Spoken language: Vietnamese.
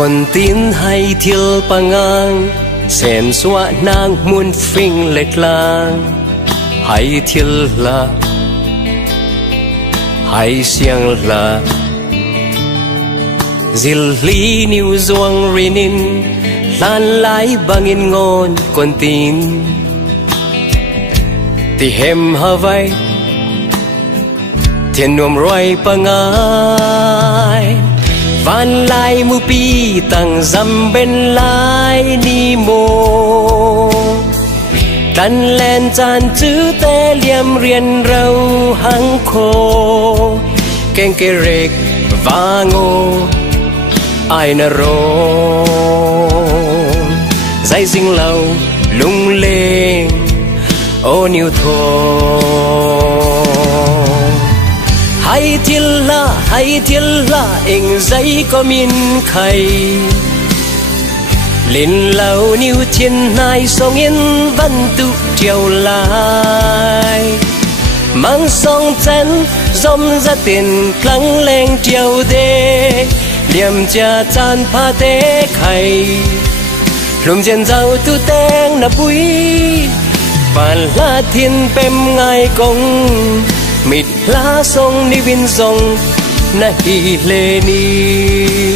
con tin hay thiêu pangang sen xóa nang muôn phình lệch lang hay thiêu là hay xiang là dil li niu zuang rinin lan lai bangin ngon con tin ti hem havai thiên nuông roi pangai van lai mu pi tang zam bên lai ni mo tan len chan chữ te liam rian rau hang khô keng ke rek va ngô ai na ro dai ding lâu lung lên ô niu thô hay thiên la eng dây có min khay lên lâu niu thiên nai song yên văn tu triều lai mang song chân dòng ra tiền clang lên triều đê liềm cha chan pha tế khay lùng gen giàu tu teng na bui và la thiên pem ngai công mịt lá sông ni vin dòng na hi lê ni